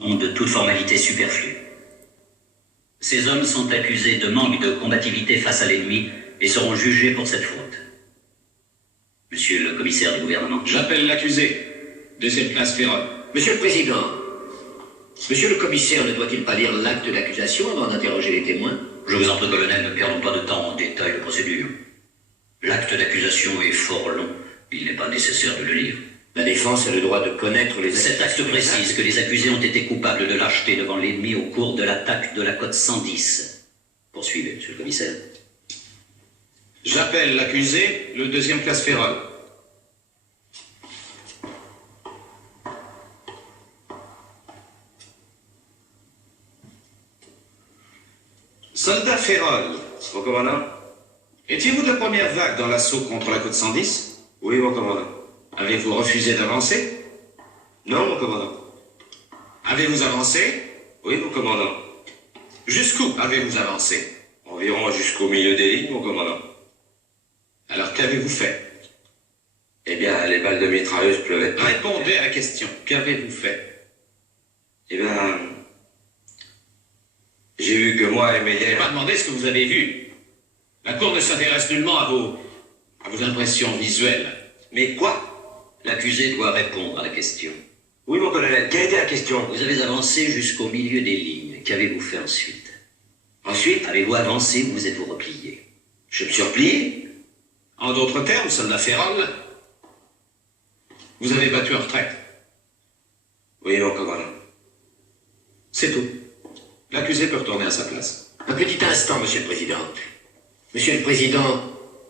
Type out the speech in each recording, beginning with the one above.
de toute formalité superflue. Ces hommes sont accusés de manque de combativité face à l'ennemi et seront jugés pour cette faute. Monsieur le commissaire du gouvernement. J'appelle l'accusé. Deuxième classe Ferrol. Monsieur le Président, monsieur le commissaire ne doit-il pas lire l'acte d'accusation avant d'interroger les témoins? Je vous en prie, colonel, ne perdons pas de temps en détail de procédure. L'acte d'accusation est fort long. Il n'est pas nécessaire de le lire. La défense a le droit de connaître les... Cet acte précise que les accusés ont été coupables de lâcheté devant l'ennemi au cours de l'attaque de la côte 110. Poursuivez, monsieur le commissaire. J'appelle l'accusé, le deuxième classe Ferrol. Soldat Ferrol. Mon commandant? Étiez-vous de la première vague dans l'assaut contre la côte 110? Oui, mon commandant. Avez-vous refusé d'avancer? Non, mon commandant. Avez-vous avancé? Oui, mon commandant. Jusqu'où avez-vous avancé? Environ jusqu'au milieu des lignes, mon commandant. Alors qu'avez-vous fait? Eh bien, les balles de mitrailleuse pleuvaient. Répondez à la question. Qu'avez-vous fait? Eh bien... J'ai vu que moi et mes Je n'ai liens... pas demandé ce que vous avez vu. La cour ne s'intéresse nullement à vos impressions visuelles. Mais quoi? L'accusé doit répondre à la question. Oui, mon colonel. Quelle était la question? Vous avez avancé jusqu'au milieu des lignes. Qu'avez-vous fait ensuite? Ensuite, Avez-vous avancé ou vous êtes-vous replié? je me suis replié. En d'autres termes, soldat Ferrol, vous avez battu en retraite. Oui, mon commandant. C'est tout. L'accusé peut retourner à sa place. Un petit instant, monsieur le Président. Monsieur le Président,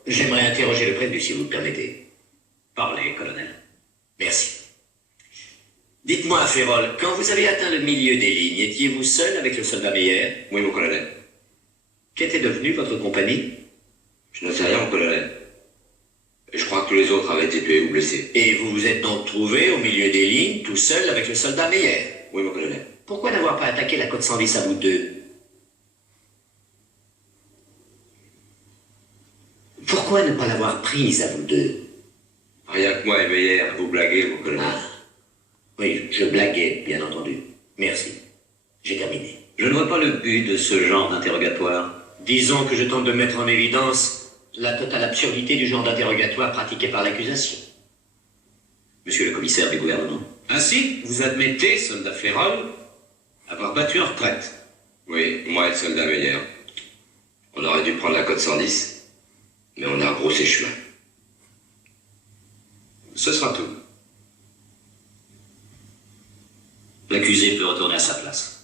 j'aimerais interroger le prévenu, si vous le permettez. Parlez, colonel. Merci. Dites-moi, Ferrol, quand vous avez atteint le milieu des lignes, étiez-vous seul avec le soldat Meyer? Oui, mon colonel. Qu'était devenue votre compagnie? Je ne sais rien, mon colonel. Je crois que tous les autres avaient été tués ou blessés. Et vous vous êtes donc trouvé au milieu des lignes, tout seul avec le soldat Meyer? Oui, mon colonel. Pourquoi n'avoir pas attaqué la côte 110 à vous deux? Pourquoi ne pas l'avoir prise à vous deux? Rien que moi et Meyer, vous blaguez, mon colonel. Ah. Oui, je blaguais, bien entendu. Merci. J'ai terminé. Je ne vois pas le but de ce genre d'interrogatoire. Disons que je tente de mettre en évidence la totale absurdité du genre d'interrogatoire pratiqué par l'accusation. Monsieur le commissaire du gouvernement. Ainsi, vous admettez, soldat Ferrol, avoir battu en retraite. Oui, moi et le soldat Meyer. On aurait dû prendre la côte 110, mais on a rebroussé chemin. Ce sera tout. L'accusé peut retourner à sa place.